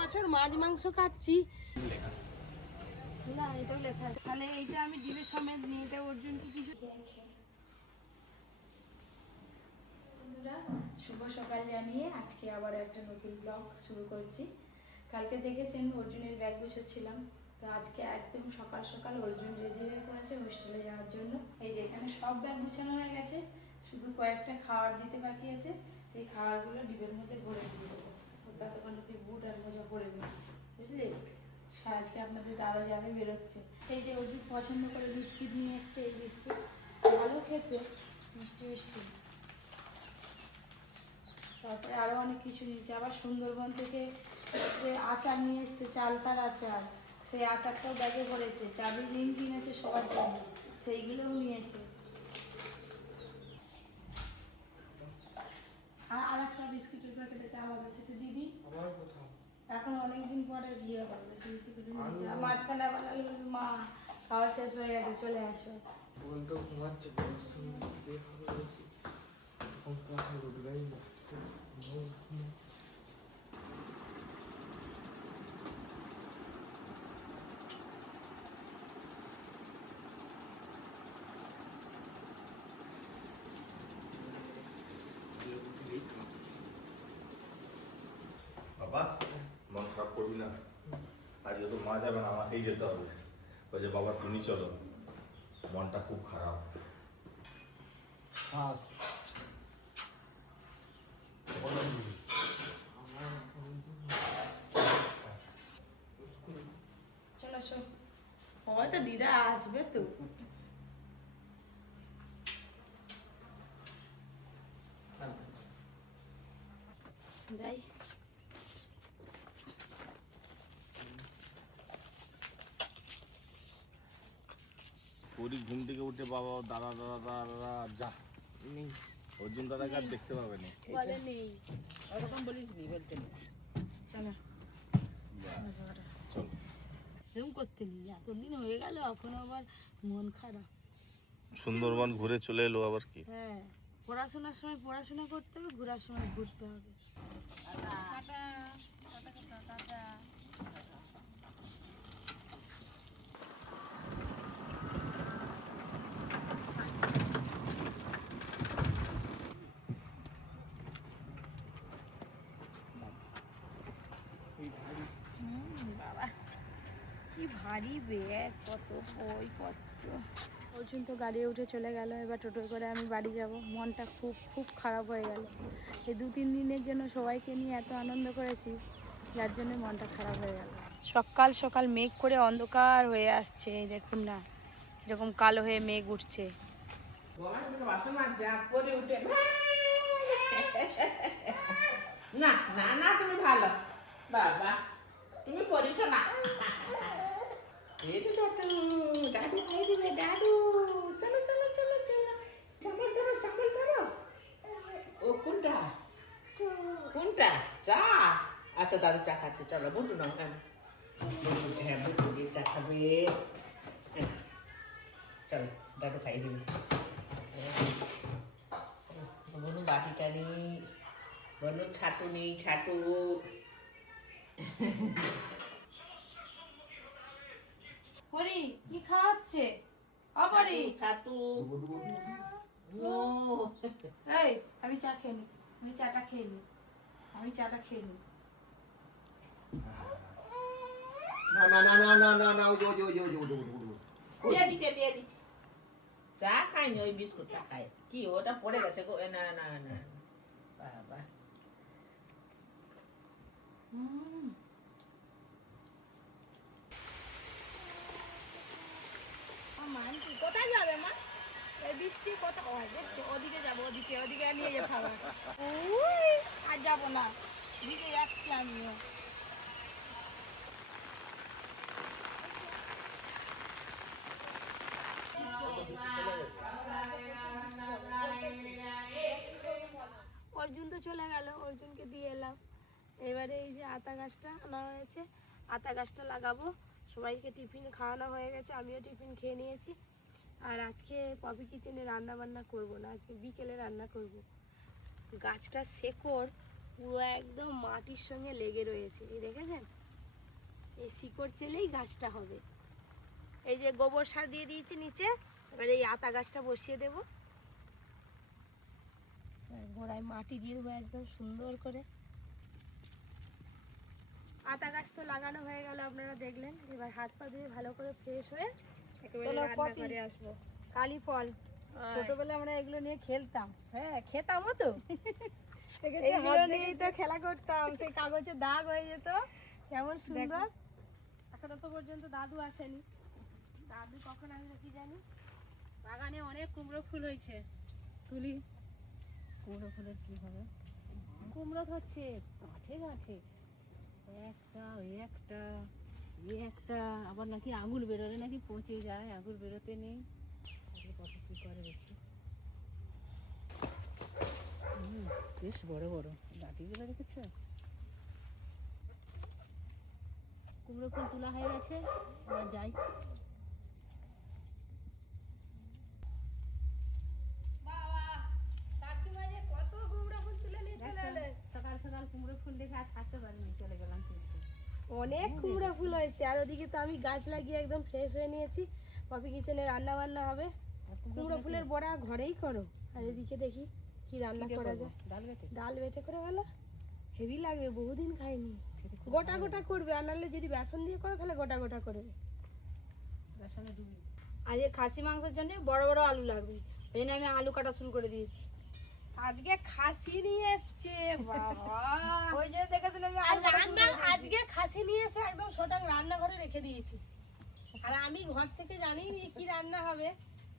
বছর মাছ মাংস খাচ্ছি না, এটাও লেখা আছে। তাহলে এইটা আমি ডিমের সমেত নিয়ে এটা অর্জুনকে কিছু। বন্ধুরা, শুভ সকাল জানিয়ে আজকে আবার একটা নতুন ব্লগ শুরু করছি। কালকে দেখেছেন অর্জুনের ব্যাগ গুছোচ্ছিলাম, তো আজকে একদম সকাল সকাল অর্জুন রেডি হয়ে পড়েছে হোস্টেলে যাওয়ার জন্য। এই যে এখানে সব ব্যাগ গুছানো হয়ে গেছে, শুধু কয়েকটা খাবার দিতে বাকি আছে। সেই খাবারগুলো ডিবের মধ্যে ভরে দিয়ে দেবো। ততক্ষণ তুই বুট আর মোজা পরে নেব, বুঝলি? আজকে আপনাদের দাদা যাবে, বেরোচ্ছে। এই যে অর্জুন পছন্দ করে বিস্কিট নিয়ে এসছে, এই বিস্কিট ভালো খেতে, মিষ্টি মিষ্টি। তারপরে আরও অনেক কিছু নিয়েছে। আবার সুন্দরবন থেকে যে আচার নিয়ে এসছে, চালতার আচার, সেই আচারটাও ব্যাগে ভরেছে। চাবি রিং কিনেছে সবার জন্য, সেইগুলোও নিয়েছে। আর একটা বিস্কুটের প্যাকেটে চাল আছে, সেটা দিদি এখন অনেকদিন পরে বিয়ে করবে। সেই বিস্কুট নিয়েছে। মাঝখানে আবার মা খাওয়া শেষ হয়ে গেছে, চলে আসো। বলতো ঘুমাচ্ছে, বাবা মন খারাপ করবি না, আজকে তো মা যাবে না, আমাকেই যেতে হবে। বলছে বাবা তুমি চলো, মনটা খুব খারাপ। চলো আসো, হয়তো দিদা আসবে তো। যাই। পুরি ঘুম থেকে উঠে বাবা দাদা দাদা দাদা যা অর্জুন দাদাকে আর দেখতে পাবে না। বলে নেই, ওরকম বলিস নি, বলতে নেই। চলো চল এরকম করতে নেই, এতদিন হয়ে গেল এখনো আবার মন খারাপ। সুন্দরবন ঘুরে চলে এলো আবার কি। হ্যাঁ, পড়াশোনার সময় পড়াশোনা করতে হবে, ঘোরার সময় ঘুরতে হবে। টাটা। বাবা কি ভারী ব্যাগ, কত বই পত্র। অর্জুন তো গাড়ি উঠে চলে গেল, এবার টোটোয় করে আমি বাড়ি যাব। মনটা খুব খুব খারাপ হয়ে গেল। এই 2-3 দিনের জন্য সবাইকে নিয়ে এত আনন্দ করেছি, যার জন্য মনটা খারাপ হয়ে গেল। সকাল সকাল মেঘ করে অন্ধকার হয়ে আসছে, এই দেখুন না এরকম কালো হয়ে মেঘ উঠছে। না না না, তুমি ভালো বাবা, তুমি পড়িস না। এই তো ছোট্টু দাদু খাই দিবে, দাদু চলো চলো চলো চলো, চামচ ধরো চামচ ধরো। ও কোনটা কোনটা? চা? আচ্ছা দাদু চা খাচ্ছে, চলো বন্ধু নাও। হ্যাঁ হ্যাঁ, বন্ধু দিয়ে চা খাবে। চলো দাদু খাই দিবে। বনু বাটিটা নেই, বনু ছাটু নেই, ছাটু। পরি কি খাওয়াচ্ছে? অপরি ছাতু নো। এই আমি চা খেয়ে নি, আমি চাটা খেয়ে নি, আমি চাটা খেয়ে নি। না না না না না না না, দিয়ে দিচ্ছে দিয়ে দিচ্ছে। চা খাইনি, ওই বিস্কুটটা খাই। কি ওটা পড়ে গেছে গো? না না না বাবা। কোথায় যাবে মা? এই বৃষ্টি কোথায়? দেখছো ওদিকে যাবো, ওদিকে ওদিকে নিয়ে যেতে হবে। উই, আর যাবো না, দিকে যাচ্ছি আমিও। অর্জুন তো চলে গেল, অর্জুনকে দিয়ে এলাম। এবারে এই যে আতা গাছটা আনা হয়েছে, আতা গাছটা লাগাবো। সবাইকে টিফিন খাওয়ানো হয়ে গেছে, আমিও টিফিন খেয়ে নিয়েছি। আর আজকে পপি কিচেনে রান্না বান্না করব না, আজকে বিকেলে রান্না করব। গাছটার শেকড় পুরো একদম মাটির সঙ্গে লেগে রয়েছে, এই দেখেছেন? এই শিকড় চেলেই গাছটা হবে। এই যে গোবর সার দিয়ে দিয়েছি নিচে, এবার এই আতা গাছটা বসিয়ে দেব, গোড়ায় মাটি দিয়ে দেবো একদম সুন্দর করে। আতা গাছ তো লাগানো হয়ে গেল, আপনারা দেখলেন। এবার হাত পা দিয়ে ভালো করে ফ্রেশ হয়ে চলো রান্নাঘরে আসবো। কালী ফল, ছোটবেলায় আমরা এগুলো নিয়ে খেলতাম। হ্যাঁ, খেতামও তো। এগুলো নিয়েই তো খেলা করতাম, সেই কাগজে দাগ হয়ে যেত, কেমন সুন্দর। এখনো তো পর্যন্ত দাদু আসেনি, দাদু কখন আসবে কি জানি। বাগানে অনেক কুমড়ো ফুল হয়েছে, তুলি। কুমড়ো ফুলের কি হবে? কুমড়ো ধরছে গাছে গাছে, একটা একটা একটা, আবার নাকি আঙুল বেরোলে নাকি পচে যায়, আঙুল বেরোতে নেই। কত কি করে দেখি। বেশ বড় বড় ডাঁটিগুলো দেখেছো? কুমড়ো ফুল তোলা হয়ে গেছে, এবার যাই। সকাল সকাল কুমড়ো ফুল দেখে আর থাকতে পারিনি, চলে গেলাম কিনতে। অনেক কুমড়ো ফুল হয়েছে, আর ওদিকে তো আমি গাছ লাগিয়ে একদম ফ্রেশ হয়ে নিয়েছি। পপি কিচেনে রান্না বান্না হবে। কুমড়ো ফুলের বড়া ঘরেই করো, আর এদিকে দেখি কি রান্না করা যায়। ডাল বেটে করে ভালো হেভি লাগবে, বহুদিন খাইনি। গোটা গোটা করবে, আর নাহলে যদি বেসন দিয়ে করো তাহলে গোটা গোটা করবে। বেসনে ডুবি। আজকে খাসি মাংসের জন্য বড় বড় আলু লাগবে, ওই জন্য আমি আলু কাটা শুরু করে দিয়েছি। আজকে খাসি নিয়ে এসছে বাবা, ওই যে দেখেছিলাম আর রান্না আজকে খাসি নিয়ে এসে একদম সোটাং রান্নাঘরে রেখে দিয়েছি। আর আমি ঘর থেকে জানি কি রান্না হবে,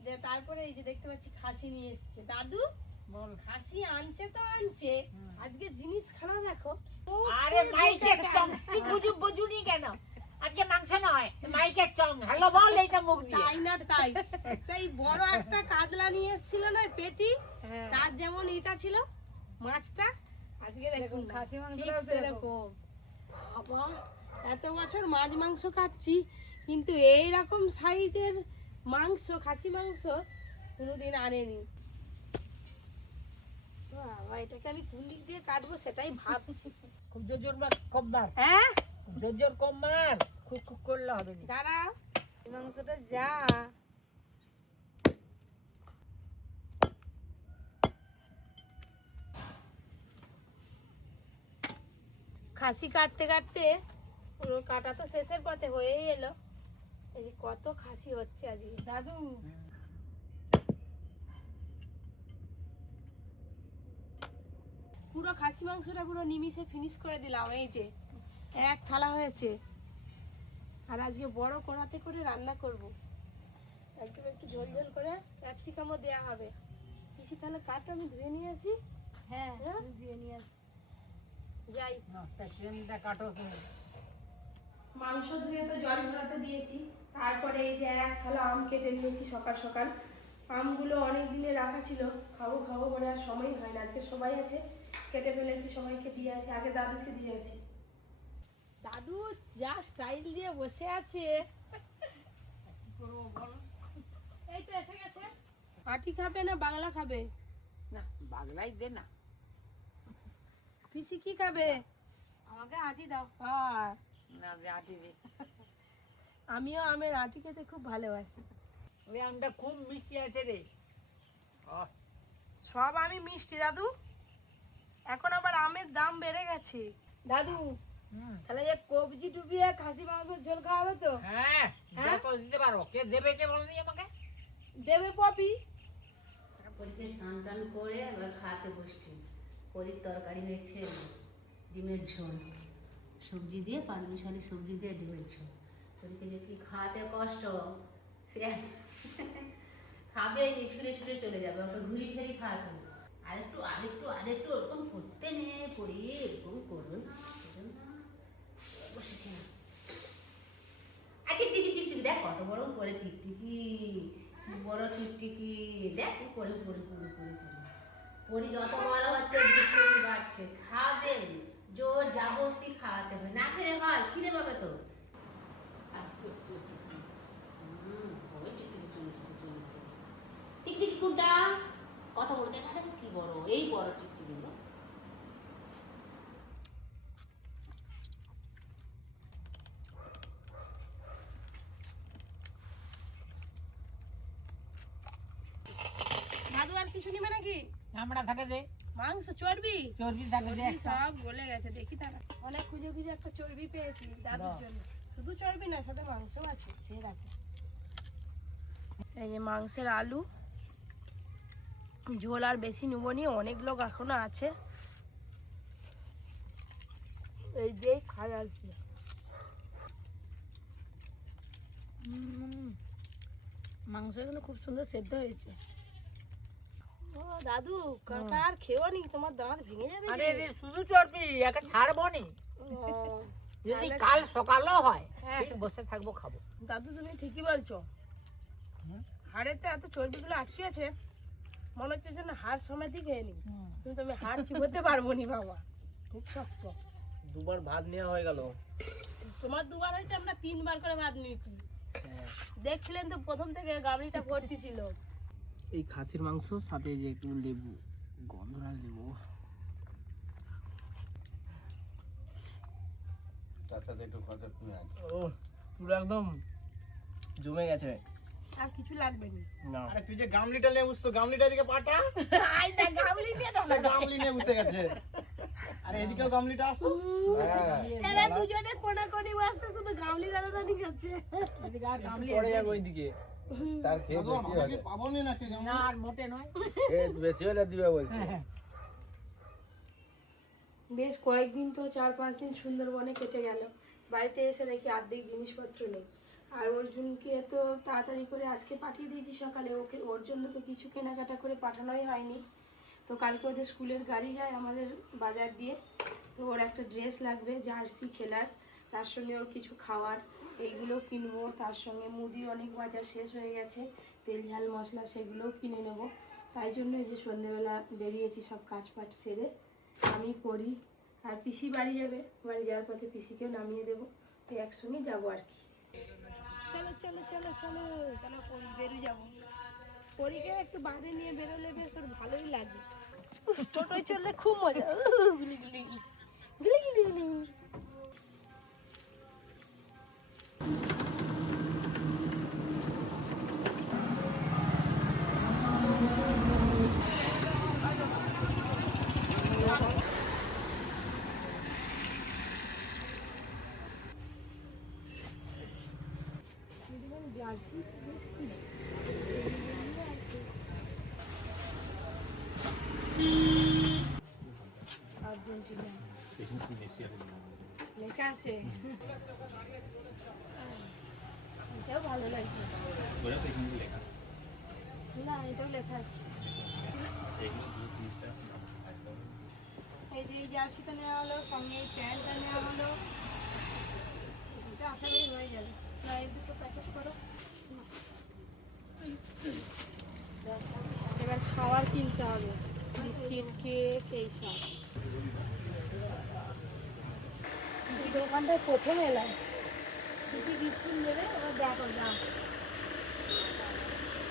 যে তারপরে এই যে দেখতে পাচ্ছি খাসি নিয়ে এসছে। দাদু বল, খাসি আনছে তো আনছে, আজকে জিনিস খানা দেখো। আরে মাইকের চং, তুই বুঝুনি কেন? আজকে মাংস নয়, মাইকের চং। হ্যালো বল, এইটা মুখ দিয়ে। তাই না তাই, সেই বড় একটা কাতলা নিয়ে এসেছিল না পেটি, তার যেমন এটা ছিল মাছটা, আজকে দেখুন খাসি মাংসটাও সেরকম। বাবা, এত বছর মাছ মাংস খাচ্ছি, কিন্তু এই রকম সাইজের মাংস, খাসি মাংস কোনোদিন আনেনি। বাবা, এটাকে আমি কোন দিক দিয়ে কাটবো সেটাই ভাবছি। খুব জোর মার, কম মার। হ্যাঁ, জোর কম মার, খুব খুব করলে হবে না। দাঁড়া, এই মাংসটা যা। খাসি কাটতে কাটতে পুরো কাটা তো শেষের পথে হয়েই এলো। এই যে কত খাসি হচ্ছে আজকে। দাদু, পুরো খাসি মাংসটা পুরো নিমিষে ফিনিশ করে দিলাম। এই যে এক থালা হয়েছে, আর আজকে বড় কড়াতে করে রান্না করব। একদম একটু ঝোল ঝোল করে, ক্যাপসিকামও দেওয়া হবে। পিসি তাহলে কাটটা আমি ধুয়ে নিয়ে আসি। হ্যাঁ, ধুয়ে নিয়ে আসি। যাই, কাটো তুমি। মাংস ধুয়ে তো জল ঝরাতে দিয়েছি, তারপরে এই যে এক থালা আম কেটে নিয়েছি সকাল সকাল। আমগুলো অনেক দিনে রাখা ছিল, খাবো খাবো করে আর সময় হয় না। আজকে সবাই আছে, কেটে ফেলেছি, সবাইকে দিয়ে আসি। আগে দাদুকে দিয়ে আসি। দাদু যা স্টাইল দিয়ে বসে আছে, কি করবো বল। এই তো এসে গেছে। আটি খাবে না বাংলা খাবে? না, বাংলাই দে না। পিসি কি খাবে? আমাকে আটি দাও। হ্যাঁ, না, আটি দে। আমিও আমের আটি খেতে খুব ভালোবাসি। ওই আমটা খুব মিষ্টি আছে রে। সব আমি মিষ্টি দাদু, এখন আবার আমের দাম বেড়ে গেছে। দাদু, তাহলে যে কবজি ডুবিয়ে খাসি মাংসের ঝোল খাওয়াবে তো? হ্যাঁ, যত দিতে পারো। কে দেবে, কে বলনি আমাকে? দেবে পপি। পরীকে স্নান টান করে এবার খাওয়াতে বসছি। পরীর তরকারি হয়েছে ডিমের ঝোল, সবজি দিয়ে, পালং শালি সবজি দিয়ে ডিমের ঝোল। পরীকে যে কি খাওয়াতে কষ্ট, সে খাবে ছুটে ছুটে চলে যাবে, ওকে ঘুরি ফেরি খাওয়াতে হবে। আরেকটু আরেকটু আরেকটু ওরকম করতে নেই, পড়ি এরকম করো না, বসে কেন। আর টিকটিকি টিকটিকি দেখ কত বড় করে টিকটিকি, বড় টিকটিকি দেখ করে পড়ে পড়ে পড়ে পড়ে পড়ি যত বড় হচ্ছে দুষ্টুমি বাড়ছে। খাবে জোর জাবস্তি খাওয়াতে হবে, না খেলে হয় খিদে পাবে তো। টিকটিকি কোনটা কত বড় দেখা দেখো কি বড়, এই বড় টিকটিকি। চামড়া থাকে যে, মাংস চর্বি চর্বি থাকে যে চর্বি একটা। সব গলে গেছে, দেখি তারা অনেক খুঁজে খুঁজে একটা চর্বি পেয়েছি দাদুর দাও। জন্য। শুধু চর্বি না, সাথে মাংসও আছে, ঠিক আছে। এই যে মাংসের আলু ঝোল আর বেশি নেবো নি, অনেক লোক এখনো আছে। এই যে খায় আর কি। মাংস কিন্তু খুব সুন্দর সেদ্ধ হয়েছে। ও দাদু, কাঁটা আর খেও নি, তোমার দাঁত ভেঙে যাবে আরে যে। রে শুধু চর্বি, একে ছাড়বো নি। ও, যদি তাহলে- কাল সকালেও হয়, হ্যাঁ। এই বসে থাকবো খাবো। দাদু তুমি ঠিকই বলছো, হাড়েতে এত চর্বিগুলো আটকে আছে, মনে হচ্ছে যেন হাড় সমেতই খেয়ে নি, কিন্তু আমি হাড় চিবোতে পারবো নি বাবা, খুব শক্ত। দুবার ভাত নেওয়া হয়ে গেল। তোমার দুবার হয়েছে, আমরা 3 বার করে ভাত নিয়েছি। দেখছিলেন তো প্রথম থেকে গামলিটা ভর্তি ছিল। এই খাসির মাংস সাথে যে একটু লেবু, গন্ধরাজ লেবু, তার সাথে একটু কাঁচা পেঁয়াজ, ও পুরো একদম জমে গেছে। আর কিছু লাগবে না। আরে তুই যে গামলিটা নিয়ে বসছো, গামলিটা এদিকে পাঠা। আই না গামলি নিয়ে না, সে গামলি নিয়ে বসে গেছে। আরে এদিকেও গামলিটা আসো। এরা দুজনে কোনাকুনি বসছে, শুধু গামলি রান্নানি খাচ্ছে। এদিকে আর গামলি পড়ে যাবে ওইদিকে। তার খেয়ে বেশি হবে। পাবো না নাকি গামলি? না, আর মোটে নয়। খেয়ে বেশি হলে দিবে বলছে। বেশ কয়েকদিন তো 4-5 দিন সুন্দরবনে কেটে গেল। বাড়িতে এসে দেখি অর্ধেক জিনিসপত্র নেই। আর অর্জুনকে তো তাড়াতাড়ি করে আজকে পাঠিয়ে দিয়েছি সকালে, ওর জন্য তো কিছু কেনাকাটা করে পাঠানোই হয়নি। তো কালকে ওদের স্কুলের গাড়ি যায় আমাদের বাজার দিয়ে, তো ওর একটা ড্রেস লাগবে, জার্সি খেলার, তার সঙ্গে ওর কিছু খাওয়ার, এইগুলো কিনবো। তার সঙ্গে মুদির অনেক বাজার শেষ হয়ে গেছে, তেল ঝাল মশলা সেগুলোও কিনে নেব। তাই জন্য এই যে সন্ধ্যেবেলা বেরিয়েছি সব কাজপাট সেরে। আমি পড়ি, আর পিসি বাড়ি যাবে, বাড়ি যাওয়ার পথে পিসিকেও নামিয়ে দেবো, তো একসঙ্গে যাবো আর কি। চলো চলো চলো চলো চলো পড়ি, বেরিয়ে যাবো। পরীকে একটু বাইরে নিয়ে বেরোলে বেশ ওর ভালোই লাগে। টোটোয় চললে খুব মজা, গুলি গুলি গুলি গুলি গুলি। জার্সি আর্জেন্টিনা লেখা আছে, এটাও ভালো লাগছে। না, এটাও লেখা আছে। এই যে এই জার্সিটা নেওয়া হলো, সঙ্গে এই প্যান্টটা নেওয়া হলো, এটা আশা করি হয়ে গেল। না, এই দুটো প্যাকেট করো। এবার খাবার কিনতে হবে, বিস্কিট, কেক, এইসব। দোকানটায় প্রথম এলাম, কিছু বিস্কুট নেবে, এবার দেখো দাম।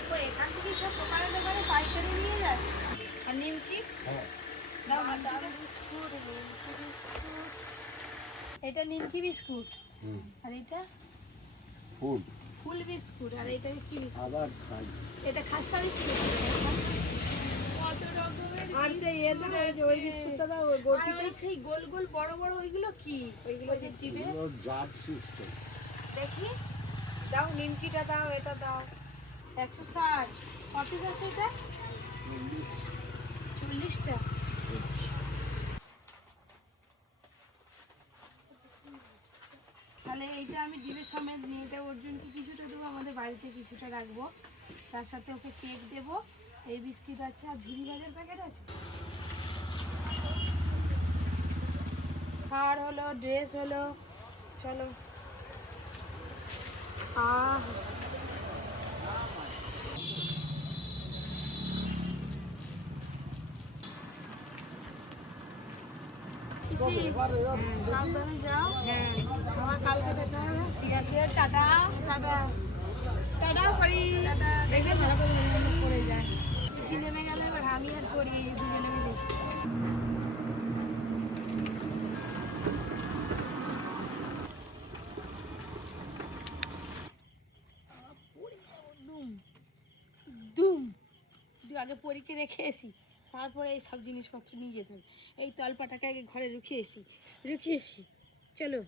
তো এখান থেকে সব দোকানে দোকানে পাইকারি নিয়ে যায়। আর নিমকি দাও, বিস্কুট, বিস্কুট। এটা নিমকি বিস্কুট, আর এটা ফুল বিস্কুট, আর এটা কি বিস্কুট? আবার খাই। এটা খাস্তা বিস্কুট। কত রকমের আর সেই এ দাও, ওই যে ওই বিস্কুটটা দাও, ওই আর গোটিটা। ওই সেই গোল গোল বড় বড় ওইগুলো কি? ওইগুলো যে টিপে জার্সি দেখি। দাও নিমকিটা দাও, এটা দাও। 160 কত আছে এটা? 40টা। তাহলে এইটা আমি ডিমের সমেত নিয়ে, এটা অর্জুনকে কিছুটা দেবো, আমাদের বাড়িতে কিছুটা রাখবো, তার সাথে ওকে কেক দেবো। এই বিস্কিট আছে, আর ঝুড়ি ভাজার প্যাকেট আছে। আর হলো, ড্রেস হলো, চলো। সাবধানে যাও, আমার কালকে দেখা হবে। ঠিক আছে, টাটা। টাটা টাটাও করি। টাটা। দেখলে ভালো করে পড়ে যায়। পিসি নেমে গেলে এবার আমি আর করি, এই দুজনে মিলে। দুম দুম, আগে পরীকে রেখে এসি, তারপরে এই সব জিনিসপত্র নিয়ে যেতে হবে। এই তলপাটাকে আগে ঘরে রুখিয়েছি। চলো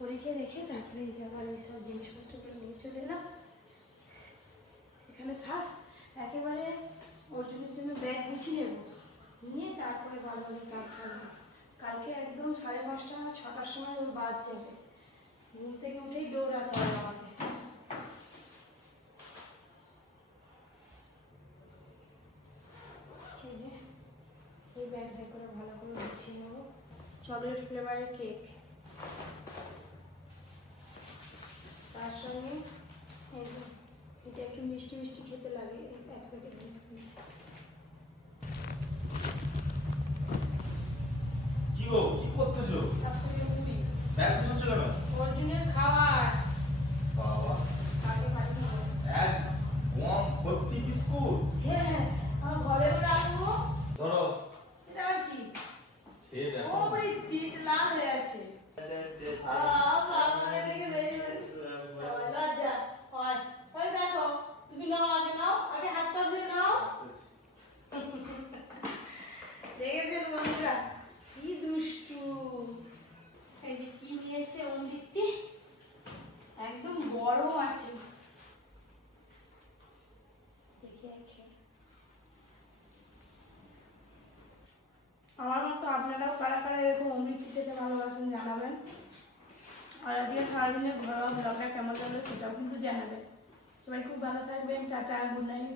পরীক্ষা রেখে তারপরে এই যে আবার এই সব জিনিসপত্রগুলো নিয়ে চলে এলাম। এখানে থাক, একেবারে অর্জুনের জন্য ব্যাগ গুছিয়ে নেবো, নিয়ে তারপরে বাড়ি কাজ সারবো। কালকে একদম 5:30 6টার সময় ওর বাস যাবে, ঘুম থেকে উঠেই দৌড়াতে হবে আমাকে। এই যে এই ব্যাগটা করে ভালো করে গুছিয়ে নেবো। চকলেট ফ্লেভারের কেক, তার সঙ্গে এই যে এটা একটু মিষ্টি মিষ্টি খেতে লাগে, এই এক প্যাকেট বিস্কুট। কি গো, কি করতেছো? তার সঙ্গে মুড়ি, ব্যাগ গুছাচ্ছ কেন? অর্জুনের খাবার বাবা, আগে বাড়ি নেবো। এক বম ভর্তি বিস্কুট। হ্যাঁ, আমার ঘরেও রাখবো। ধরো, এটা আবার কি? খেয়ে ও দেখো। পুরি দিন লাল হয়ে আছে। বাবা দেখে লজ্জা হয়। ওই দেখো, তুমি নাও, আগে হাত পা ধুয়ে নাও। দেখেছেন বন্ধুরা কি দুষ্টু। এই যে কি নিয়ে এসছে অমৃতি, একদম বড় আছে। আমার মতো আপনারাও কারা কারা এরকম অমৃতি খেতে ভালোবাসেন জানাবেন। আর আজকে সারাদিনের ঘরোয়া ব্লগটা কেমন লাগলো সেটাও কিন্তু জানাবেন। সবাই খুব ভালো থাকবেন। Tata, good night.